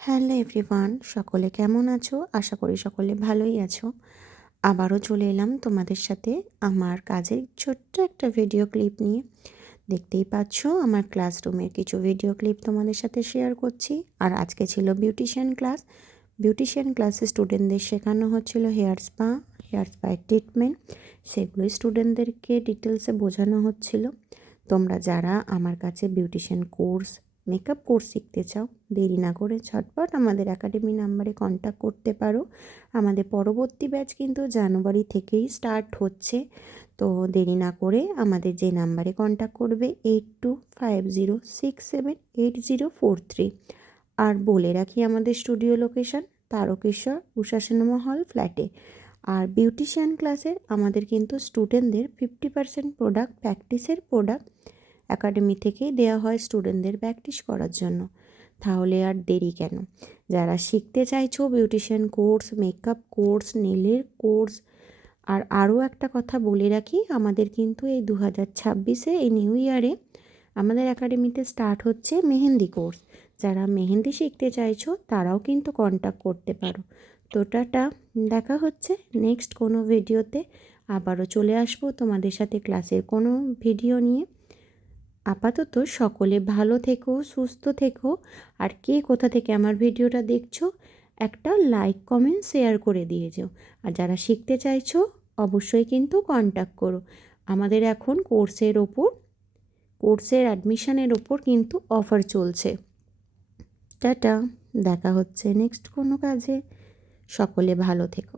Hello everyone, সকলে কেমন আছো? আশা করি সকলে ভালোই আছো। আবারও চলে এলাম তোমাদের সাথে আমার কাজের ছোট্ট একটা ভিডিও ক্লিপ নিয়ে। দেখতেই পাচ্ছ আমার ক্লাসরুমের কিছু ভিডিও ক্লিপ তোমাদের সাথে শেয়ার করছি। আর আজকে ছিল বিউটিশিয়ান ক্লাস। বিউটিশিয়ান ক্লাসে স্টুডেন্টদের শেখানো হচ্ছিল হেয়ার স্পায়ের ট্রিটমেন্ট। সেগুলোই স্টুডেন্টদেরকে ডিটেলসে বোঝানো হচ্ছিল। তোমরা যারা আমার কাছে বিউটিশিয়ান কোর্স, মেকআপ কোর্স শিখতে চাও, দেরি না করে ঝটপট আমাদের একাডেমি নাম্বারে কন্ট্যাক্ট করতে পারো। আমাদের পরবর্তী ব্যাচ কিন্তু জানুয়ারি থেকেই স্টার্ট হচ্ছে। তো দেরি না করে আমাদের যে নাম্বারে কন্ট্যাক্ট করবে 8250678043। আর বলে রাখি আমাদের স্টুডিও লোকেশন তারকেশ্বর উষা সিনেমা হল ফ্ল্যাটে। আর বিউটিশিয়ান ক্লাসের আমাদের কিন্তু স্টুডেন্টদের 50% প্রোডাক্ট একাডেমি থেকেই দেওয়া হয় স্টুডেন্টদের প্র্যাকটিস করার জন্য। তাহলে আর দেরি কেন? যারা শিখতে চাইছো বিউটিশিয়ান কোর্স, মেকআপ কোর্স, নেলের কোর্স, আর আরও একটা কথা বলে রাখি, আমাদের কিন্তু এই 2026-এ এই নিউ ইয়ারে আমাদের একাডেমিতে স্টার্ট হচ্ছে মেহেন্দি কোর্স। যারা মেহেন্দি শিখতে চাইছো তারাও কিন্তু কন্ট্যাক্ট করতে পারো। তো টাটা, দেখা হচ্ছে নেক্সট কোনো ভিডিওতে। আবারও চলে আসবো তোমাদের সাথে ক্লাসের কোনো ভিডিও নিয়ে। আপাতত সকলে ভালো থেকো, সুস্থ থেকো। আর কে কোথা থেকে আমার ভিডিওটা দেখছো একটা লাইক, কমেন্ট, শেয়ার করে দিয়ে যেও। আর যারা শিখতে চাইছো অবশ্যই কিন্তু কন্ট্যাক্ট করো। আমাদের এখন কোর্সের অ্যাডমিশনের ওপর কিন্তু অফার চলছে। টাটা, দেখা হচ্ছে নেক্সট কোনো কাজে। সকলে ভালো থেকো।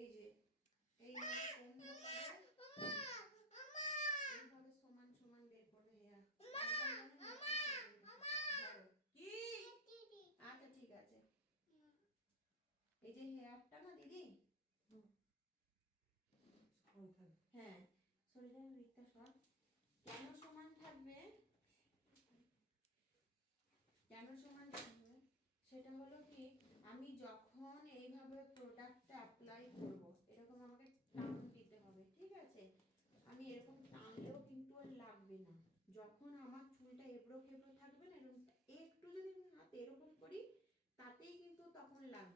এই যে এইভাবে কম্বো করে এইভাবে সমান সমান বের করবে হেয়ার। ধরো কি, আচ্ছা ঠিক আছে। এই যে হেয়ারটা না দিদি, হ্যাঁ শরীরের দিকটা সর। কেন সমান থাকবে, কেন সমান থাকবে সেটা হলো কি, আমি যখন এইভাবে প্রোডাক্টটা অ্যাপ্লাই করব এরকম আমাকে টান দিতে হবে, ঠিক আছে? আমি এরকম টানলেও কিন্তু আর লাগবে না। যখন আমার চুলটা এবড়ো খেবড়ো থাকবে না, এরকম একটু যদি আমি হাত এরকম করি তাতেই কিন্তু তখন লাগবে।